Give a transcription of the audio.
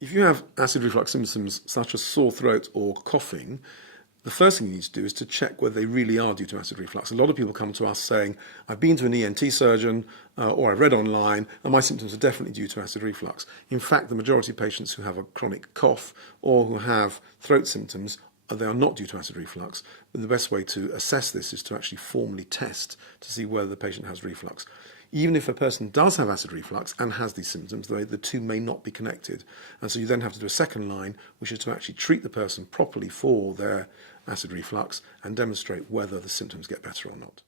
If you have acid reflux symptoms such as sore throat or coughing, the first thing you need to do is to check whether they really are due to acid reflux. A lot of people come to us saying, I've been to an ENT surgeon or I've read online and my symptoms are definitely due to acid reflux. In fact, the majority of patients who have a chronic cough or who have throat symptoms, they are not due to acid reflux. But the best way to assess this is to actually formally test to see whether the patient has reflux. Even if a person does have acid reflux and has these symptoms, the two may not be connected. And so you then have to do a second line, which is to actually treat the person properly for their acid reflux and demonstrate whether the symptoms get better or not.